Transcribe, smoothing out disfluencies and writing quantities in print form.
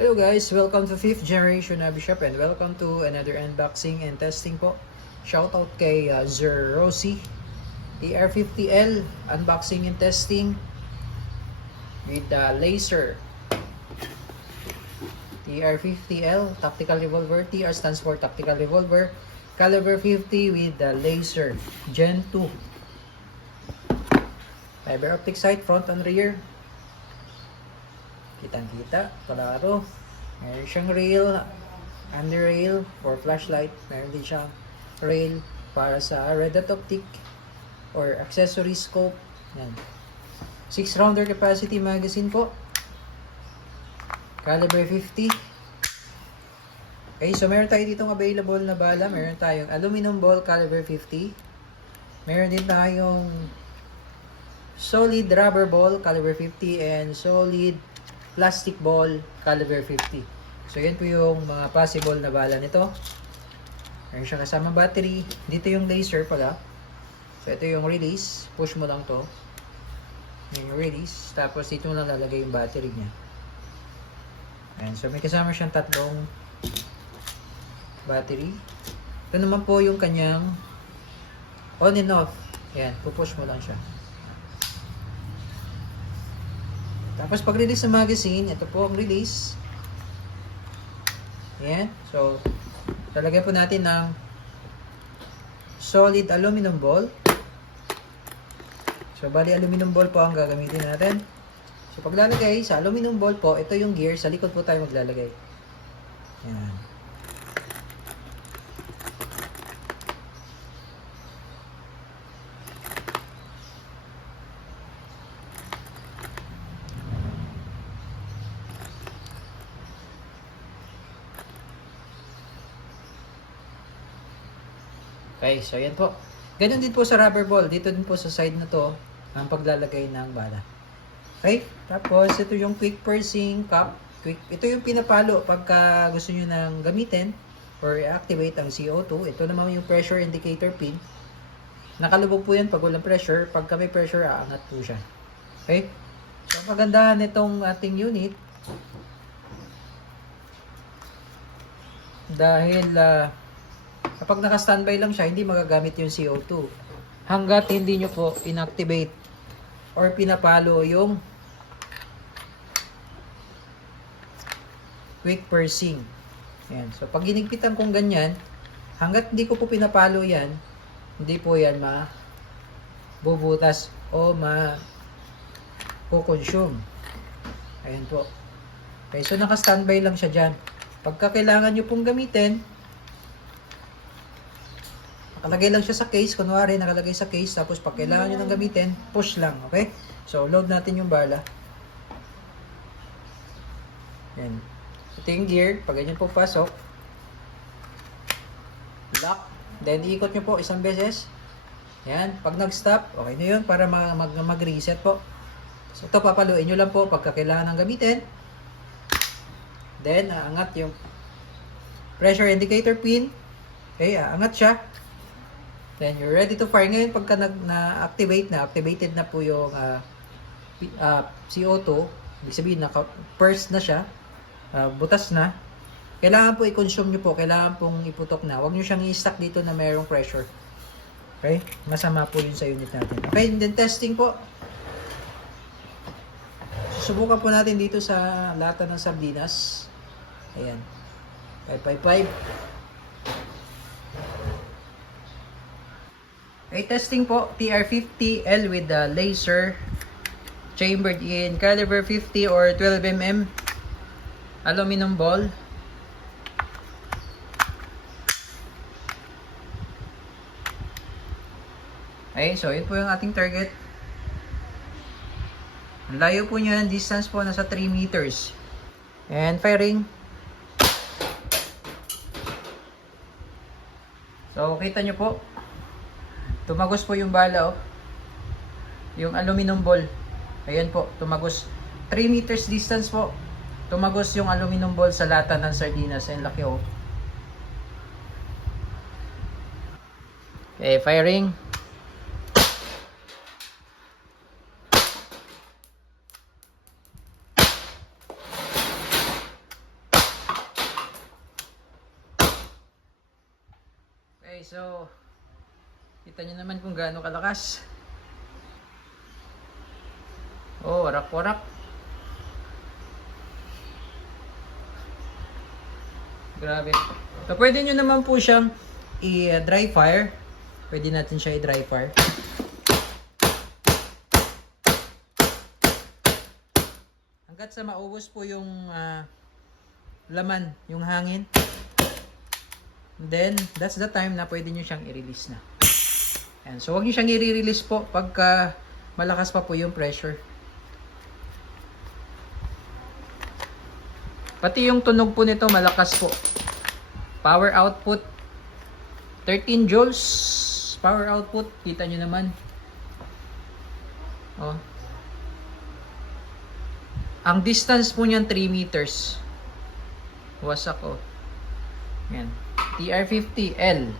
Hello guys, welcome to 5th generation Nabi Shop and welcome to another unboxing and testing po. Shoutout kay Sir Rosie TR50L unboxing and testing with the laser TR50L tactical revolver. TR stands for tactical revolver caliber 50 with the laser Gen 2 fiber optic sight front and rear. Kitang-kita, klaro. Meron siyang rail, under rail for flashlight. Meron din siyang rail para sa red dot optic or accessory scope. Yan. 6 rounder capacity magazine po. Caliber 50. Okay, so meron tayo ditong available na bala. Meron tayong aluminum ball caliber 50. Meron din tayong solid rubber ball caliber 50 and solid plastic ball caliber 50. So yan po yung mga possible na bala nito. Meron siya kasama battery. Dito yung laser pala. So ito yung release. Push mo lang to. Yan yung release. Tapos dito lang lalagay yung battery niya. Ayan. So may kasama siyang tatlong battery. Ito naman po yung kanyang on and off. Ayan. Pupush mo lang siya. Tapos pag-release ng magazine, ito po ang release. Ayan. So, talagyan po natin ng solid aluminum ball. So, bali aluminum ball po ang gagamitin natin. So, paglalagay sa aluminum ball po, ito yung gear. Sa likod po tayo maglalagay. Ayan. Okay, so yan po. Ganun din po sa rubber ball. Dito din po sa side na to ang paglalagay ng bala. Okay? Tapos ito yung quick pursing cup. Ito yung pinapalo pagka gusto nyo nang gamitin or activate ang CO2. Ito naman yung pressure indicator pin. Nakalubog po yan pag walang pressure. Pagka may pressure, aangat po siya. Okay? So, ang kagandahan nitong ating unit dahil kapag naka-standby lang siya, hindi magagamit yung CO2. Hanggat hindi nyo po inactivate or pinapalo yung quick pursing. Yan. So, pag ginigpitan kong ganyan, hanggat hindi ko po pinapalo yan, hindi po yan mabubutas o ma-consume. Ayan po. Okay, so naka-standby lang siya dyan. Pagka kailangan nyo pong gamitin, nakalagay lang siya sa case, kunwari nakalagay sa case, tapos pag kailangan nyo nang gamitin, push lang, okay? So, load natin yung bala. Yan. Ito yung gear, pag ganyan po pasok, lock, then iikot nyo po isang beses. Yan, pag nag-stop, okay na yun, para mag-reset po. So, ito papaluin nyo lang po pagka kailangan nang gamitin. Then, aangat yung pressure indicator pin. Okay, aangat siya. Then, you're ready to fire. Ngayon, pagka activated na po yung CO2, ibig sabihin, burst na siya, butas na, kailangan po i-consume nyo po, kailangan pong iputok na. Huwag nyo siyang i-stack dito na mayroong pressure. Okay? Masama po yun sa unit natin. Okay, then testing po. Susubukan po natin dito sa lata ng sardinas. Ayan. 555. Okay, testing po, TR50L with the laser chambered in caliber 50 or 12mm aluminum ball. Okay, so yun po yung ating target. Ang layo po niyan, distance po nasa 3 meters. And firing. So, kita nyo po. Tumagos po yung bala, oh. Yung aluminum ball. Ayan po, tumagos. 3 meters distance po. Tumagos yung aluminum ball sa lata ng sardinas. Ayan, laki, oh. Okay, firing. Okay, so kita nyo naman kung gaano kalakas. Oh, warak-warak. Grabe. So, pwede nyo naman po siyang i-dry fire. Pwede natin siya i-dry fire. Hanggat sa maubos po yung laman, yung hangin. Then, that's the time na pwede nyo siyang i-release na. Ayan. So, huwag nyo siyang i-release po pagka malakas pa po yung pressure. Pati yung tunog po nito malakas po. Power output 13 joules. Power output, kita nyo naman. Oh. Ang distance po niyan 3 meters. Wasak oh. Yan. TR50L.